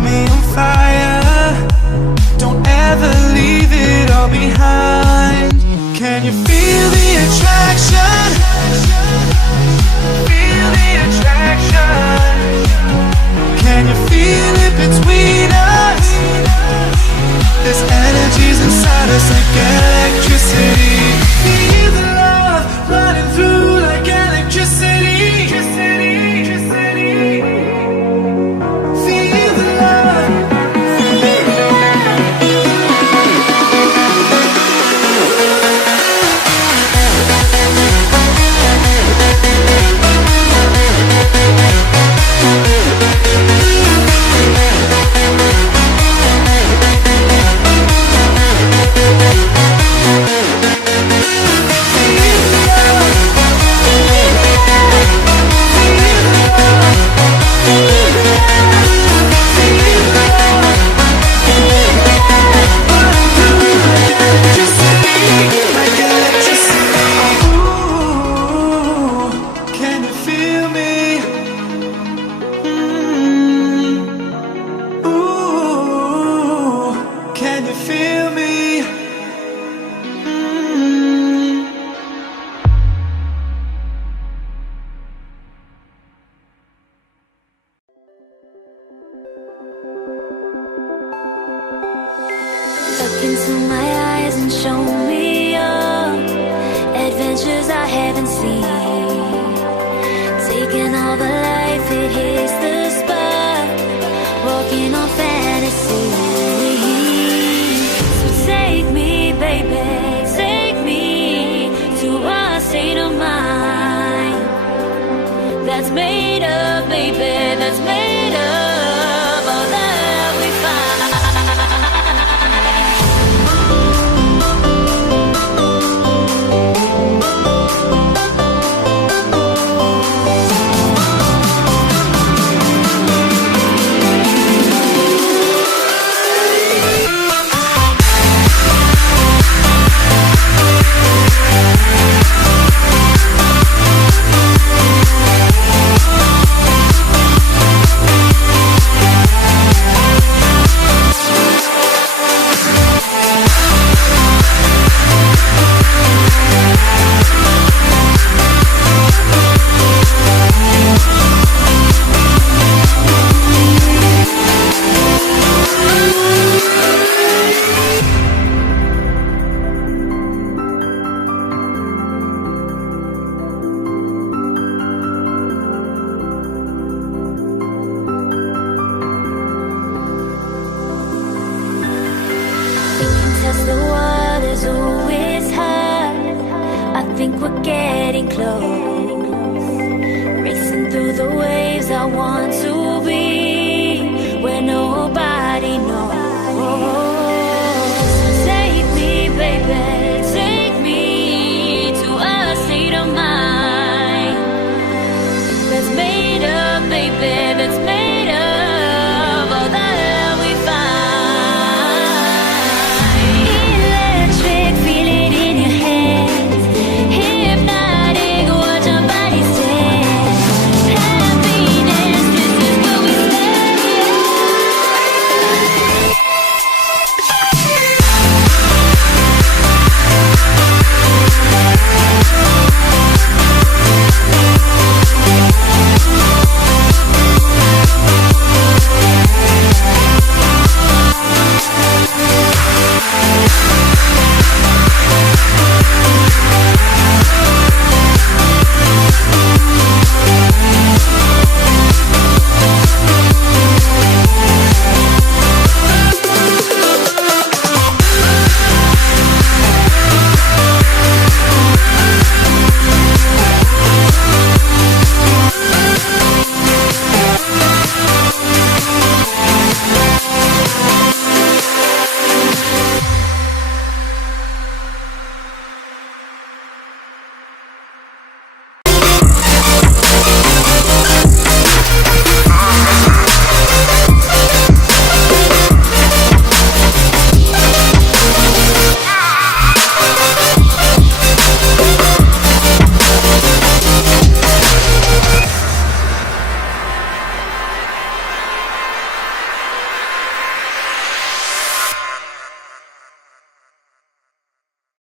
got me on fire. Don't ever leave it all behind. Can you feel the attraction? Feel the attraction. Can you feel it between us? This energy's inside us like electricity. Feel the love running through like electricity. Look into my eyes and show me your adventures I haven't seen. Taking all the life, it hits the spot. Walking on fantasy. So take me, baby, take me to a state of mind that's made up, baby, that's made up all that we find. Test the waters, oh it's hot. I think we're getting close. Racing through the waves, I want to